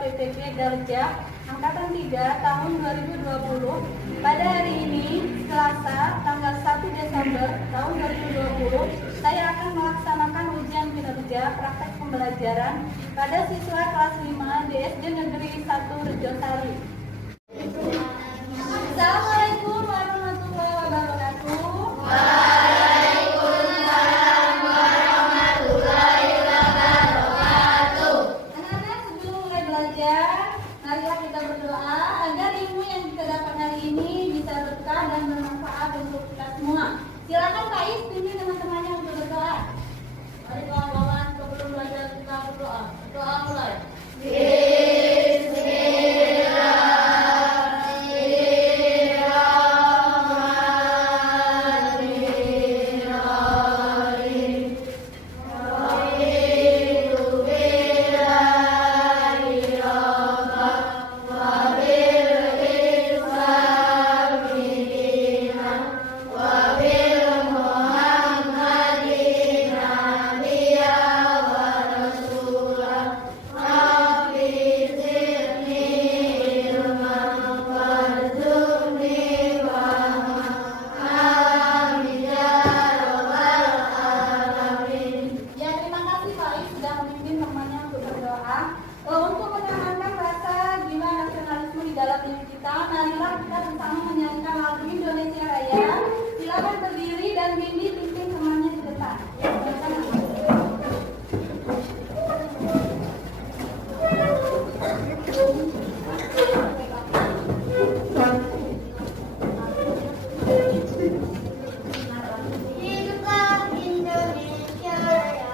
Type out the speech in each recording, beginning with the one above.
PPP Darjah Angkatan 3 tahun 2020. Pada hari ini, Selasa, tanggal 1 Desember tahun 2020, saya akan melaksanakan ujian kinerja praktek pembelajaran pada siswa kelas 5 di SD Negeri 1 Rejosari. Assalamualaikum warahmatullahi wabarakatuh. Waalaikumsalam warahmatullahi wabarakatuh. Anak-anak, sebelum mulai belajar, marilah kita berdoa agar ilmu yang kita dapat hari ini bisa berkah dan bermanfaat untuk kita semua. Silakan Kak Is pimpin teman-temannya untuk berdoa. Mari kawan-kawan, sebelum belajar kita berdoa. Doa mulai. Untuk menanamkan rasa jiwa nasionalisme di dalam diri kita, marilah kita bersama menyanyikan lagu Indonesia Raya. Silakan berdiri dan Windy pimpin temannya di depan. Hiduplah Indonesia Raya.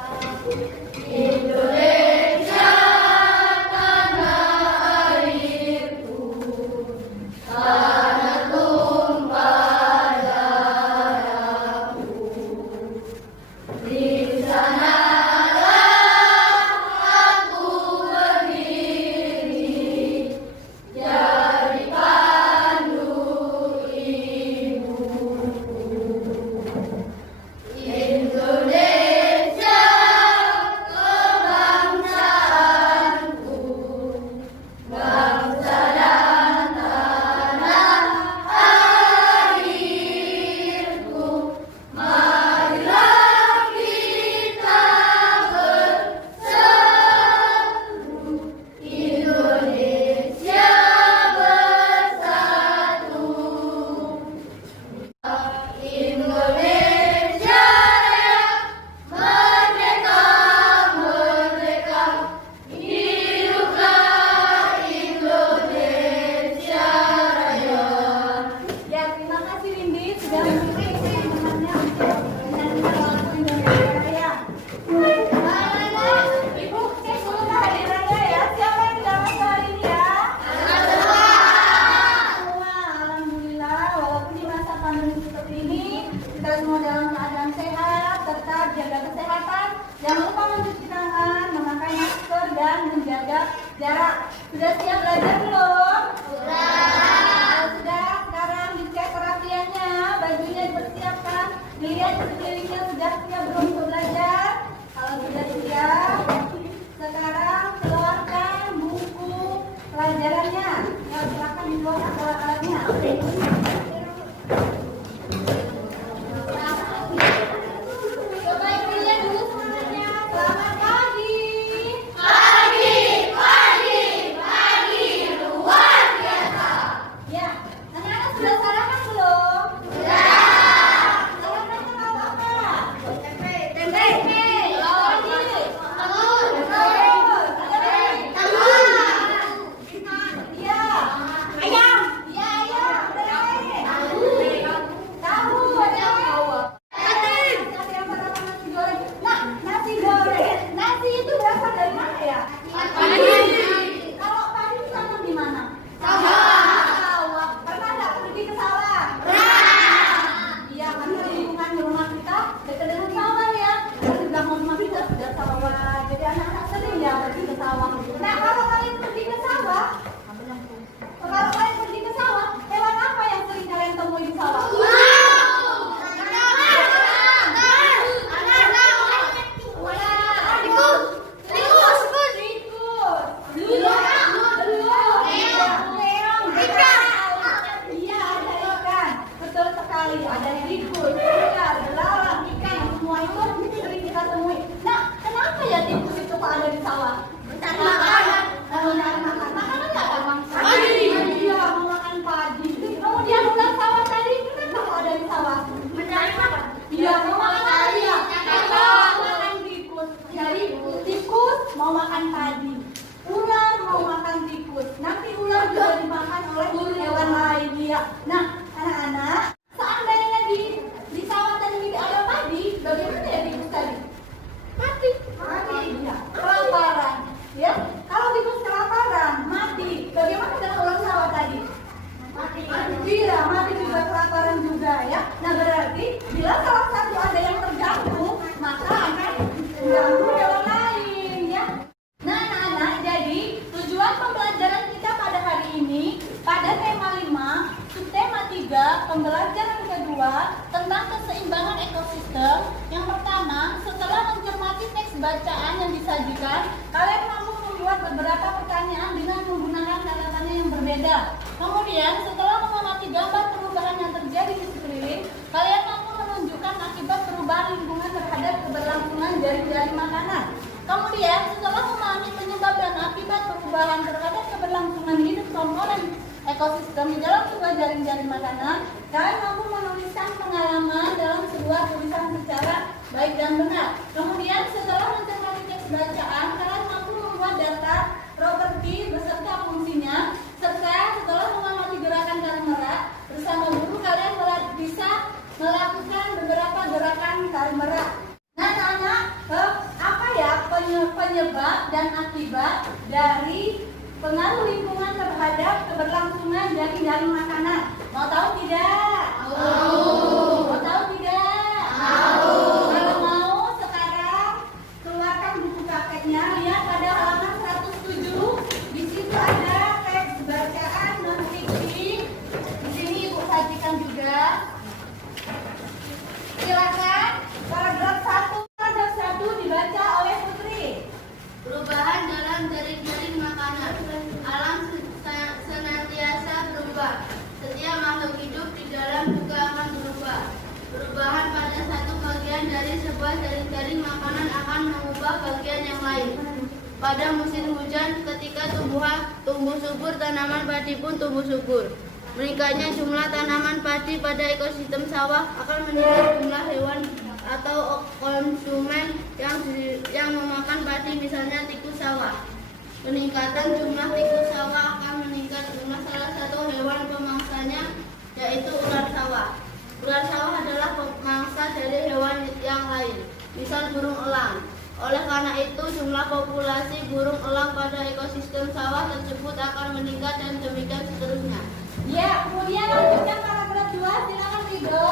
Jangan lupa mencuci tangan, memakai masker, dan menjaga jarak. Sudah siap belajar belum? Sudah. Sudah, sekarang dicek kerapiannya, bajunya dipersiapkan, lihat sekelilingnya sudah siap belum untuk belajar. Kalau sudah siap, sekarang keluarkan buku pelajarannya. Ya, silakan dikeluarkan alat-alatnya. Mencari makanan. Mencari makan. Makanan nggak ada? Padi. Iya, mau makan padi. Kemudian ular sawah tadi, kenapa kok ada di sawah? Mencari makan. Iya, mau makan padi ya. Mau makan tikus. Jadi tikus mau makan padi. Ular mau makan tikus. Nanti ular juga dimakan oleh hewan lain ya. Nah, anak-anak, seandainya di sawah tadi ada padi, bagaimana ya tikus tadi? Mati. Mati. Ya. Kelaparan. Ya. Kalau tikus kelaparan, mati. Bagaimana dengan ular sawah tadi? Mati. Iya, mati juga, kelaparan juga ya. Nah, berarti bila salah satu ada yang terganggu, maka akan mengganggu hewan lain ya. Nah, anak-anak, jadi tujuan pembelajaran kita pada hari ini pada tema 5, subtema 3, pembelajaran kedua tentang keseimbangan ekosistem. Yang pertama, setelah mencermati teks bacaan yang disajikan, kalian mampu membuat beberapa pertanyaan dengan menggunakan kata-kata yang berbeda. Kemudian, setelah mengamati gambar perubahan yang terjadi di sekeliling, kalian mampu menunjukkan akibat perubahan lingkungan terhadap keberlangsungan jaring-jaring makanan. Kemudian, setelah memahami penyebab dan akibat perubahan terhadap keberlangsungan hidup komponen ekosistem di dalam sebuah jaring-jaring makanan, kalian mampu menuliskan pengalaman dalam sebuah tulisan secara baik dan benar. Kemudian, setelah mencermati teks bacaan, kalian mampu membuat daftar properti beserta fungsinya, serta setelah mengamati gerakan tarik merak bersama guru, kalian bisa melakukan beberapa gerakan tarik merak. Nah, anak-anak, apa ya penyebab dan akibat dari pengaruh lingkungan terhadap keberlangsungan jaring-jaring makanan? Mau tahu tidak? Mau tahu tidak? Kalau mau, sekarang keluarkan buku prakteknya. Lihat pada halaman 107. Di situ ada teks bacaan non fiksi. Di sini Ibu sajikan juga. Silakan paragraf 1 dibaca oleh Putri. Perubahan dalam jaring-jaring makanan. Alam senantiasa berubah. Setiap makhluk hidup di dalam juga akan berubah. Perubahan pada satu bagian dari sebuah jaring-jaring makanan akan mengubah bagian yang lain. Pada musim hujan, ketika tumbuh subur, tanaman padi pun tumbuh subur. Meningkatnya jumlah tanaman padi pada ekosistem sawah akan meningkat jumlah hewan atau konsumen yang memakan padi, misalnya tikus sawah. Peningkatan jumlah tikus sawah akan meningkat jumlah salah satu hewan pemangsanya, yaitu ular sawah. Ular sawah adalah pemangsa dari hewan yang lain, misal burung elang. Oleh karena itu, jumlah populasi burung elang pada ekosistem sawah tersebut akan meningkat dan demikian seterusnya. Ya, kemudian lanjutkan paragraf 2, silakan Rido.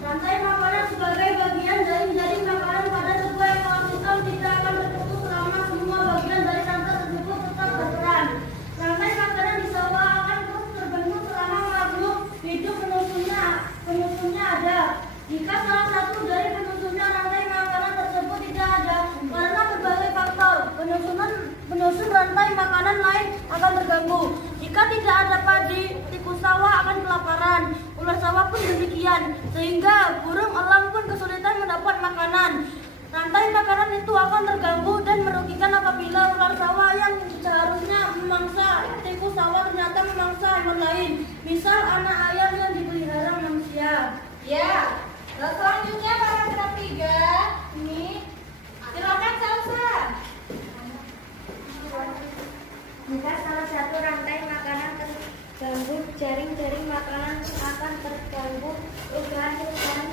Rantai makanan sebagai bagian jaring-jaring makanan pada sebuah ekosistem tidak akan terputus selama semua bagian dari rantai tersebut tetap berperan. Rantai makanan di sawah akan terus terbentuk selama makhluk hidup penyusunnya ada. Jika salah satu dari penyusunnya rantai makanan tersebut tidak ada, karena berbagai faktor, penyusun rantai makanan lain akan terganggu. Jika tidak ada padi, tikus sawah akan kelaparan. Ular sawah pun demikian, sehingga burung elang pun kesulitan mendapat makanan. Rantai makanan itu akan terganggu dan merugikan apabila ular sawah yang seharusnya memangsa tikus sawah ternyata memangsa hewan lain, misal anak ayam yang dipelihara manusia. Ya, selanjutnya paragraf 3. Ini silakan Salsa. Jika salah satu rantai makanan terganggu, jaring-jaring makanan akan terganggu. Perubahan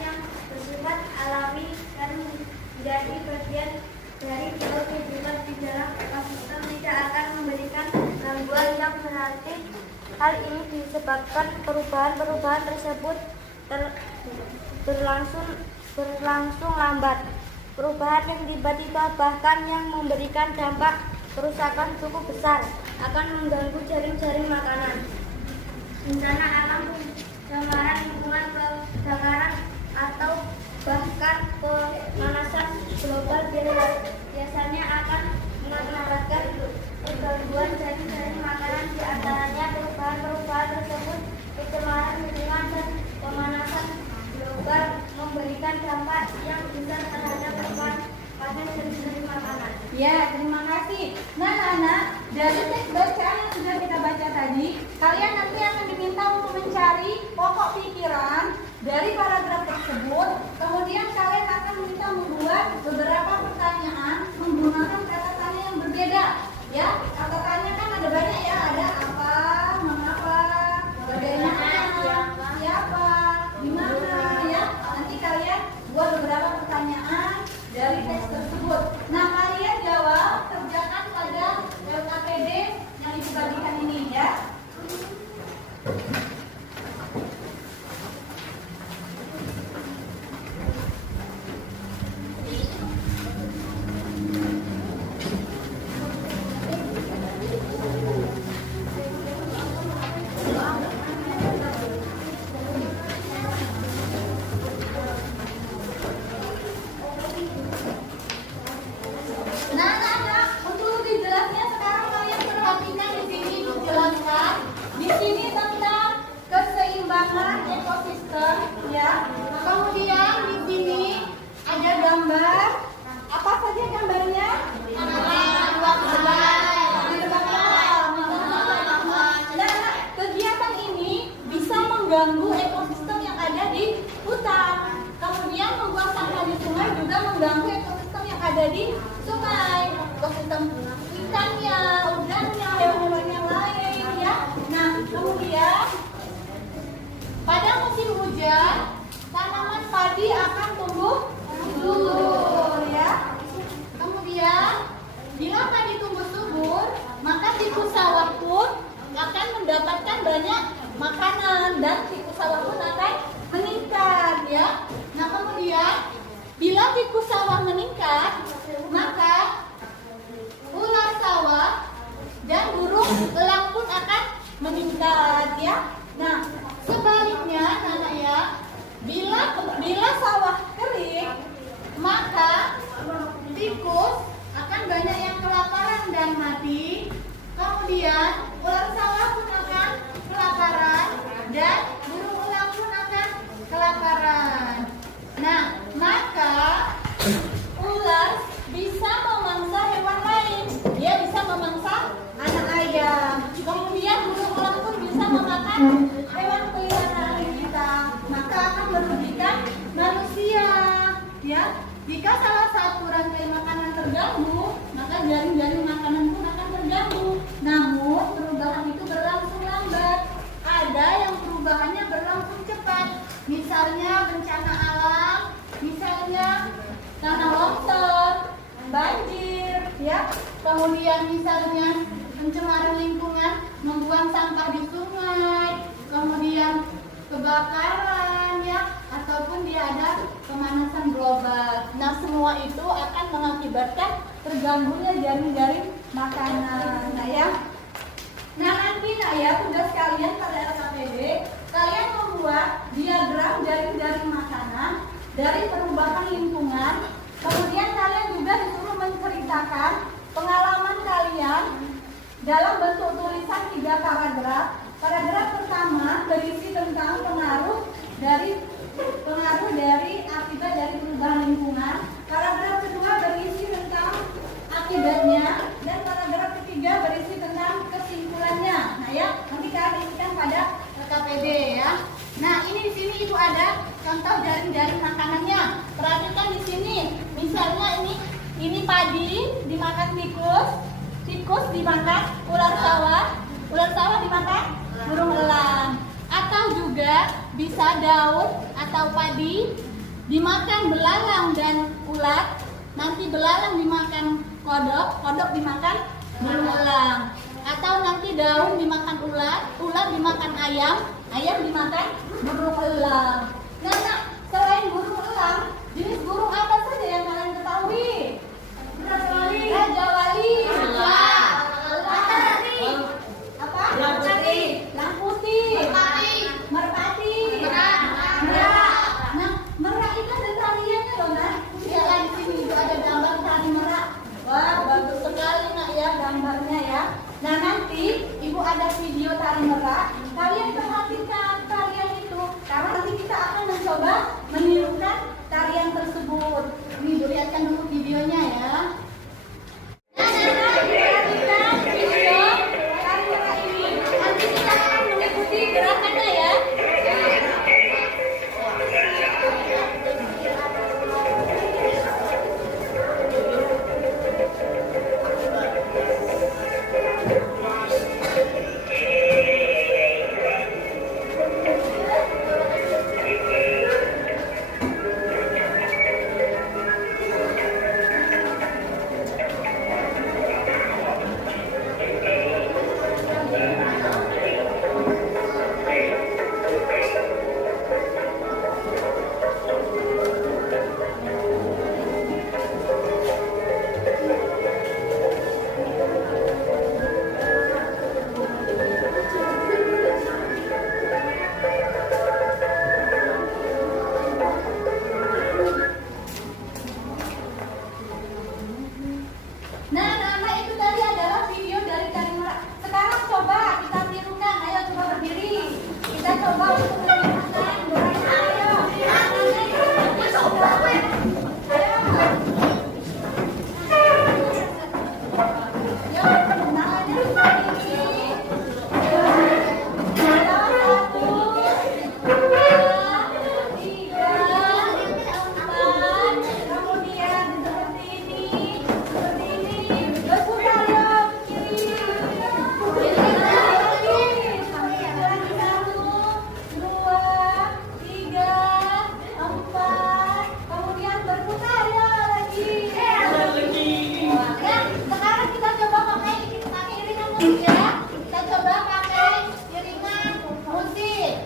yang bersifat alami dan menjadi bagian dari kehidupan di dalam ekosistem tidak akan memberikan gangguan yang berarti. Hal ini disebabkan perubahan tersebut berlangsung lambat. Perubahan yang tiba-tiba bahkan yang memberikan dampak kerusakan cukup besar akan mengganggu jaring-jaring makanan. Bencana alam, pencemaran lingkungan, kebakaran, atau bahkan pemanasan global biasanya akan mengakibatkan kegangguan jaring-jaring makanan, di antaranya perubahan tersebut, pencemaran lingkungan dan pemanasan global memberikan dampak yang besar terhadap perubahan pada jaring-jaring makanan. Ya, terima kasih. Dari teks bacaan yang sudah kita baca tadi, kalian nanti akan diminta untuk mencari pokok pikiran dari paragraf tersebut. Kemudian kalian akan diminta membuat beberapa pertanyaan menggunakan kata tanya yang berbeda. Ya, kata tanya kan ada banyak ya, ada apa, mengapa, bagaimana, siapa, di mana ya. Nanti kalian buat beberapa pertanyaan dari teks tersebut. Nah, kalian jawab, kerjakan pada LKPD yang ibu bagikan ini ya. Nah, untuk lebih jelasnya sekarang kalian perhatikan di sini dijelaskan. Di sini tentang keseimbangan ekosistem ya. Kemudian di sini ada gambar. Apa saja gambarnya? Nah, kegiatan ini bisa mengganggu ekosistem yang ada di hutan. Kemudian membuang sampah di sungai juga mengganggu ekosistem yang ada di sungai, ekosistem ikannya, udaranya, hewan-hewan yang lain ya. Nah, kemudian pada musim hujan tanaman padi akan tumbuh subur ya. Kemudian bila padi tumbuh subur, maka tikus sawah pun akan mendapatkan banyak makanan dan tikus sawah pun akan meningkat ya. Nah, kemudian bila tikus sawah meningkat, maka ular sawah dan burung elang pun akan meningkat ya. Nah, sebaliknya anak ya, bila sawah kering, maka tikus akan banyak yang kelaparan dan mati. Kemudian ular sawah pun akan kelaparan dan burung elang pun akan kelaparan. Nah, maka ular bisa memangsa hewan lain. Dia bisa memangsa anak ayam. Kemudian burung elang pun bisa memakan hewan peliharaan kita. Maka akan merugikan manusia. Ya, jika salah satu rantai makanan terganggu, maka jaring-jaring makanan pun akan terganggu. Namun perubahan itu berlangsung lambat. Ada yang perubahannya berlangsung cepat. Misalnya bencana alam, misalnya tanah longsor, banjir, ya. Kemudian misalnya pencemaran lingkungan, membuang sampah di sungai, kemudian kebakaran, ya, ataupun dia ada pemanasan global. Nah, semua itu akan mengakibatkan terganggunya jaring-jaring makanan. Nah, ya. Nah, nanti ya tugas kalian pada LKPD, kalian membuat diagram jaring-jaring makanan dari perubahan lingkungan. Kemudian kalian juga disuruh menceritakan pengalaman kalian dalam bentuk tulisan 3 paragraf. Paragraf pertama berisi tentang pengaruh dari akibat dari perubahan lingkungan. Paragraf kedua berisi tentang akibatnya, dan paragraf ketiga berisi tentang kesimpulannya. Nah, ya, nanti kalian isikan pada LKPD ya. Nah, ini di sini Ibu ada contoh jaring-jaring makanannya. Perhatikan di sini. Misalnya ini padi dimakan tikus, tikus dimakan ular sawah dimakan burung elang. Atau juga bisa daun atau padi dimakan belalang dan ulat. Nanti belalang dimakan kodok, kodok dimakan burung elang. Atau nanti daun dimakan ulat, ulat dimakan ayam, ayam dimakan burung elang. Nah, selain burung elang, jenis burung apa saja yang kalian ketahui? Raja wali. Apa? Elang putih. Merpati. Merak. Nah, merak itu ada tariannya loh, Nak. Ya, di sini itu ada gambar tari merak. Wah, bagus sekali, Nak, ya gambarnya ya. Nah, nanti Ibu ada video tari merak. Kalian perhatikan tarian itu, karena nanti kita akan mencoba menirukan tarian tersebut. Ini Ibu lihatkan dulu videonya ya. Nah, perhatikan video ya. Kita coba pakai iringan musik.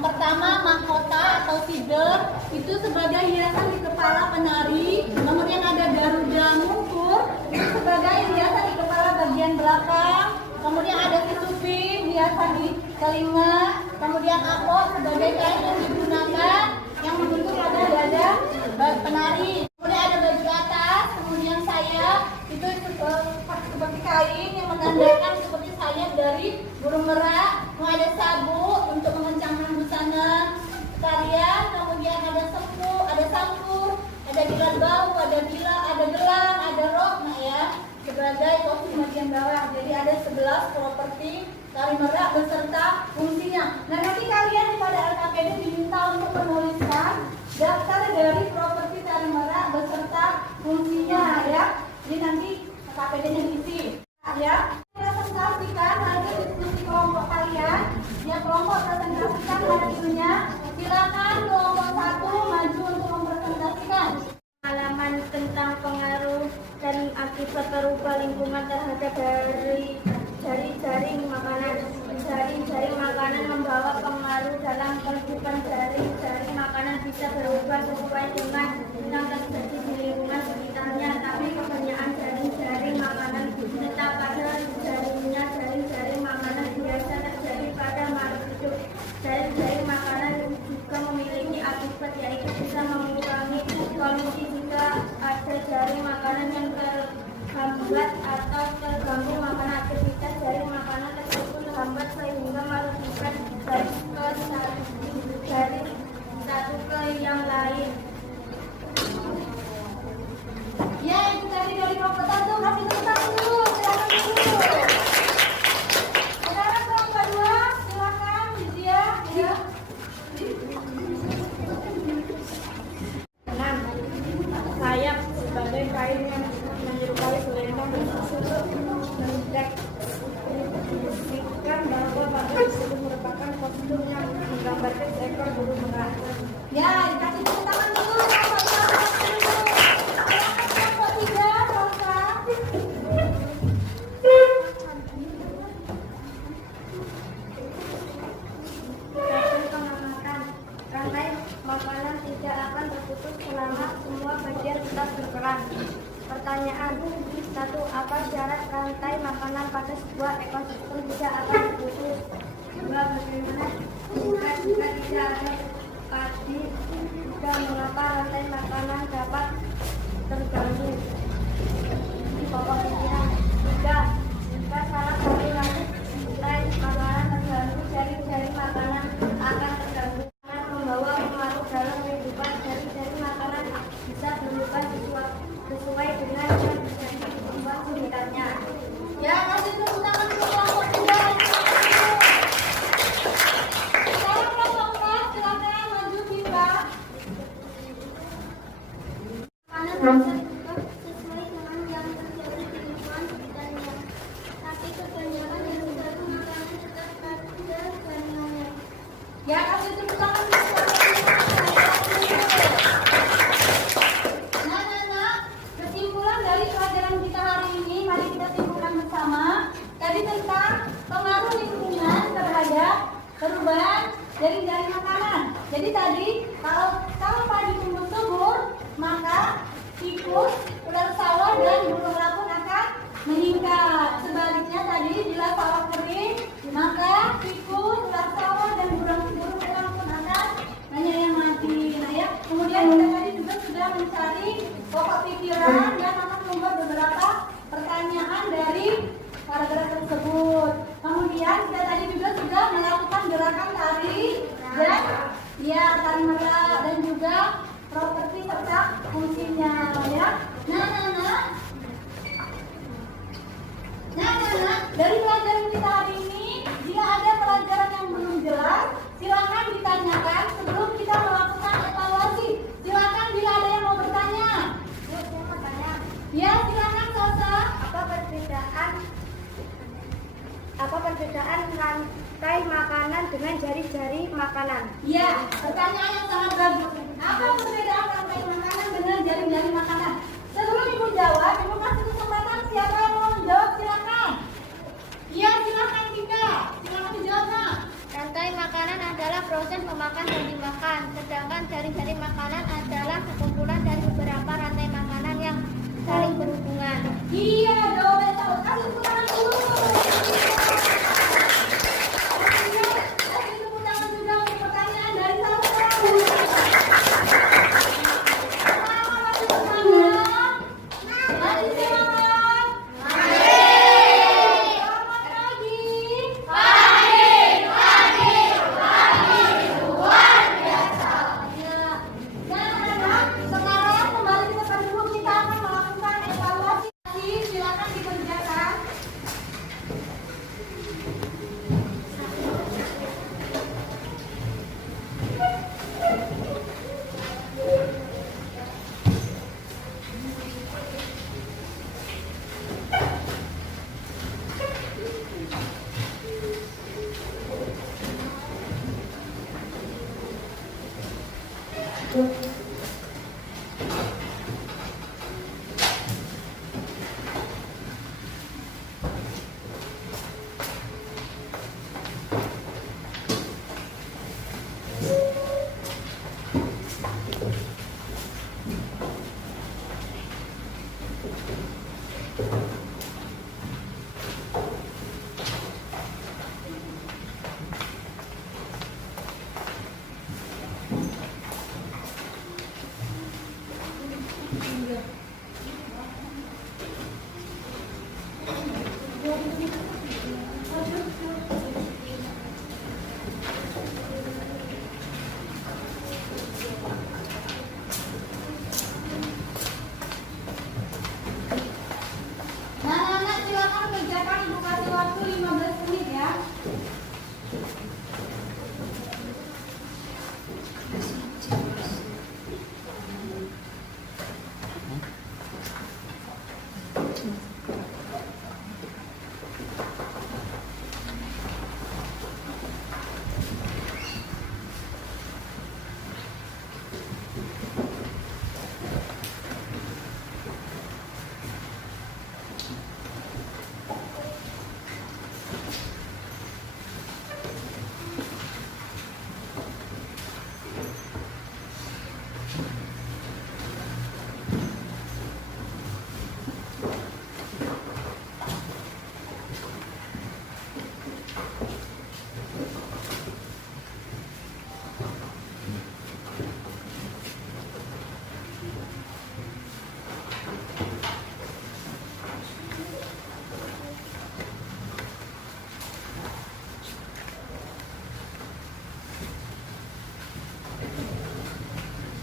Pertama, mahkota atau feeder itu sebagai hiasan di kepala penari. Kemudian ada garuda mungkur itu sebagai hiasan di kepala bagian belakang. Kemudian ada kitupin hiasan di telinga. Kemudian apot sebagai kain yang digunakan yang menunjuk pada dada penari. Kemudian ada baju atas. Kemudian sayap itu seperti kain yang menandakan seperti sayap dari burung merak. Ada sabuk untuk mengencangkan busana tarian. Kemudian ada sempu, ada sampur, ada bilah bau, ada bilah, ada gelang, ada rok, nah ya, sebagai kostum bagian bawah. Jadi ada 11 properti tari merak beserta fungsinya. Nah, nanti kalian pada LKPD diminta untuk menuliskan daftar dari properti tari merak beserta fungsinya ya. Jadi nanti LKPD-nya diisi ya. Presentasikan hasil diskusi kelompok kalian. Ya, kelompok presentasikan hasilnya. Silakan kelompok 1 maju untuk mempresentasikan. Pengalaman tentang pengaruh dan akibat perubahan lingkungan terhadap jaring makanan. Jaring makanan membawa pengaruh dalam kehidupan. Jaring makanan bisa berubah sesuai dengan yang terjadi di lingkungan sekitarnya, tapi kebanyakan jaring makanan tetap pada jaringnya. Jaring makanan biasa terjadi pada makhluk hidup. Jaring makanan juga memiliki akibat, yaitu bisa mengurangi polusi jika ada jaring makanan yang terhambat atau terganggu, makanan aktivitas jaring makanan tersebut terhambat sehingga merugikan dari satu ke yang lain. Ya, itu tadi dari kelompok 1. Kasih tepuk tangan dulu. Silakan dulu. Sekarang kelompok 2. Silakan Lydia. Ya. 6. Sayap sebagai kain yang menyerupai selendang mendeskripsikan bahwa pada tersebut merupakan kostum yang menggambarkan seekor burung merak. Ya, dikasih tepuk tangan dulu. Kelompok 2. Kelompok 3. Rosa. Hasil pengamatan, rantai makanan tidak akan terputus selama semua bagian tetap berperan. Pertanyaan 1. Apa syarat rantai makanan pada sebuah ekosistem tidak akan terputus? 2. Bagaimana jika tidak jaga padi dan mengapa rantai makanan dapat terganggu. Pokok pikiran 3. Jika salah satu rantai makanan terganggu, jaring-jaring makanan akan terganggu. Membawa pengaruh dalam kehidupan, jaring-jaring makanan bisa berubah sesuai dengan yang terjadi di sekitarnya. Ya, kasih tepuk tangan untuk kelompok 3. Sekarang kelompok 4, silakan maju Bimba. Makanan bisa berubah sesuai dengan yang terjadi di lingkungan sekitarnya. Tapi kebanyakan yang terjadi makanan tetap pada jaringannya. Ya, kasih tepuk tangan untuk kelompok 5. Nah, kesimpulan dari pelajaran kita hari ini, mari kita simpulkan bersama. Tadi tentang pengaruh lingkungan terhadap perubahan jaring-jaring makanan. Jadi tadi kalau padi tumbuh subur, maka tikus, ular sawah dan burung lapun akan meningkat. Sebaliknya tadi bila sawah kering, maka tikus, ular sawah dan burung lapun akan banyak yang mati. Nah ya, kemudian kita tadi juga sudah mencari pokok pikiran dan akan membuat beberapa pertanyaan dari paragraf tersebut. Kemudian kita tadi juga sudah melakukan gerakan tarik dan tarik merak dan juga properti serta fungsinya ya. Dari pelajaran kita hari ini, jika ada pelajaran yang belum jelas, silakan ditanyakan sebelum kita melakukan evaluasi. Silakan bila ada yang mau bertanya. Ya, silakan Sosa. Apa perbedaan rantai makanan dengan jari-jari makanan? Ya, pertanyaan yang sangat bagus. Apa perbedaan rantai makanan dengan jaring-jaring makanan? Sebelum Ibu jawab, Ibu kasih kesempatan siapa yang mau menjawab, silakan. Iya, silakan Tika. Silakan dijawab, Nak. Rantai makanan adalah proses memakan dan dimakan, sedangkan jari-jari makanan adalah sekumpulan dari beberapa rantai makanan yang saling berhubungan. Iya, jawabannya tahu. Kasih tepuk tangan dulu. Kasih tepuk tangan juga untuk pertanyaan dari Salsa. Selamat bersama. Mari silakan. Selamat pagi. Nah, sekarang kembali ke tempat dulu, kita akan melakukan evaluasi. Silakan dikerjakan.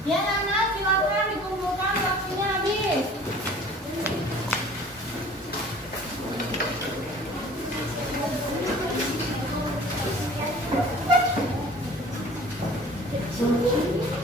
Ya anak, silakan dikumpulkan, waktunya habis. Thank you.